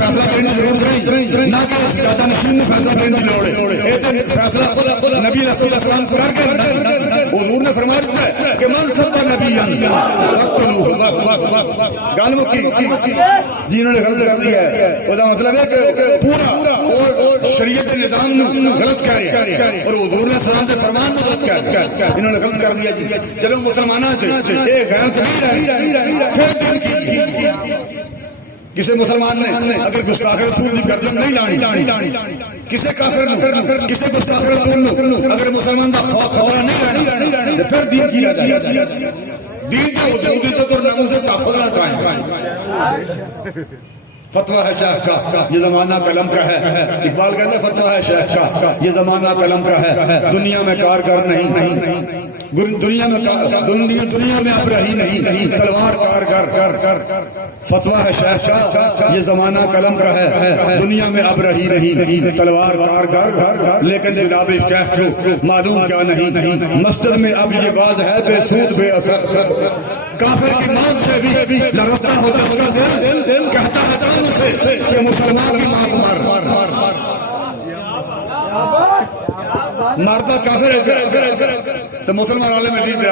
فیصلہ کرنے کی ضرورت نہیں، نہ کہ زیادہ نشین نے فیصلہ کرنے کی لوڑ ہے. یہ فیصلہ نبی رسول اللہ صلی اللہ علیہ وسلم کر کے حضور نے فرما دیا ہے کہ من سب نبی گل مکی جنہوں نے غلط کر دیا ہے. وہ مطلب ہے کہ پورا شریعت نظام غلط کر رہا ہے اور حضور نے سلام کے فرمان کو غلط کر دیا. انہوں نے غلط کر دیا. چلو مسلمانوں سے یہ غیرت نہیں رہی. کسی مسلمان نے اگر گستاخ رسول کی گردن نہیں لانی، کسی کافر کسی گستاخ رسول اگر مسلمان کا خطرہ نہیں لانی، پھر دین کیا جائے. دین کا وجود اور ناموس سے تحفظ نہ قائم. فتویٰ ہے شیخ کا یہ زمانہ قلم کا ہے. اقبال کہتے ہیں فتویٰ ہے شیخ کا یہ زمانہ قلم کا ہے. دنیا میں کارگر نہیں، دنیا میں اب رہی نہیں، تلوار کارگر. فتویٰ ہے شیخ کا یہ زمانہ قلم کا ہے. دنیا میں اب رہی نہیں، تلوار کارگر. لیکن جناب کہہ کو معلوم کیا نہیں، مسجد میں اب یہ باز ہے بے سود بے اثر. کافر کی موت سے بھی لرزتا ہو جس کا دل، کہتا ہے دانوں سے کہ مسلمان کی موت مارتا کافر ہے تو مسلمان عالم دین پہ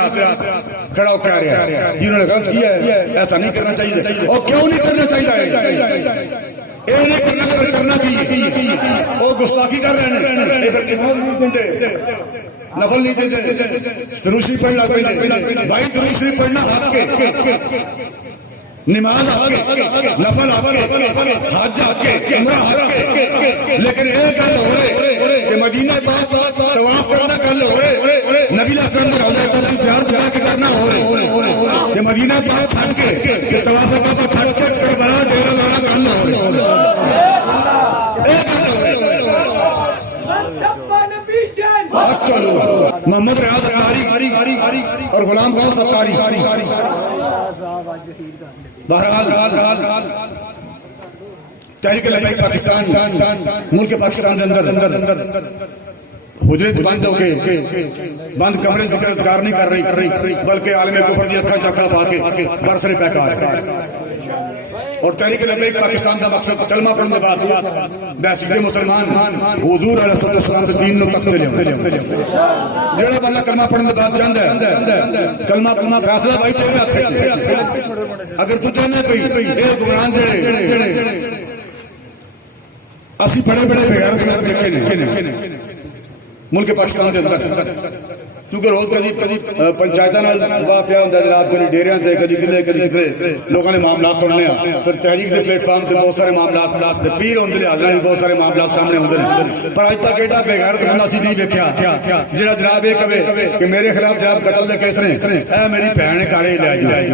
کھڑا ہو کہہ رہا ہے جنہوں نے غلط کیا ہے ایسا نہیں کرنا چاہیے. اور کیوں نہیں کرنا چاہیے؟ کرنا چاہیے وہ گستاخی کر رہے ہیں. نفل نہیں دیتے، دروشی پڑھنا بھائی، دروشی پڑھنا حق کے، نماز حق کے، نفل حق کے، حج حق کے، عمرہ حق کے. لیکن ایک گل ہو رہے کہ مدینہ پاک طواف کرنا کل ہو رہے، نبی علیہ السلام نے روضہ پاک کی زیارت جا کے کرنا ہو رہے کہ مدینہ پاک چھٹ کے کہ طواف کعبہ چھٹ کے کربلا ڈیرہ لانا کل ہو رہے. ایک گل ہو رہے محمد ریاض ستاری اور غلام خان ستاری. بہرحال تحریک لبیک پاکستان ملک پاکستان کے اندر حجرت بند ہو کے بند کمرے سے اذکار نہیں کر رہی بلکہ عالم کفر دی اکھا چکھا پا کے برسرے پہکا. اور تحریک لبیک پاکستان کا مقصد کلمہ پڑھنے کے بعد بحثیت مسلمان حضور علیہ السلام کے دین نو تختے لے. جڑا بندہ کلمہ پڑھنے کے بعد چاہتا ہے کلمہ فیصلہ بھائی تیرے ہاتھ ہے. اگر تو چاہنا پئی اے گمراہ جڑے اسی بڑے بغیر دیکھے نے ملک پاکستان کے اندر، کیونکہ روز کدی پنچایتاں نال واقعہ ہوندا جناب، کدی ڈیریاں تے کدی کلے کدی کترے لوگاں نے معاملات سننے ہیں. پھر تحریک کے پلیٹ فارم تے بہت سارے معاملات پیر ہوندے حاضر ہیں، بہت سارے معاملات سامنے ہوندے ہیں. پر اج تک ایڈا بے غیرت بندہ سی نہیں ویکھیا جڑا جناب یہ کہے کہ میرے خلاف جناب قتل دے کیس نے اے میری بہن گھر لے آئی.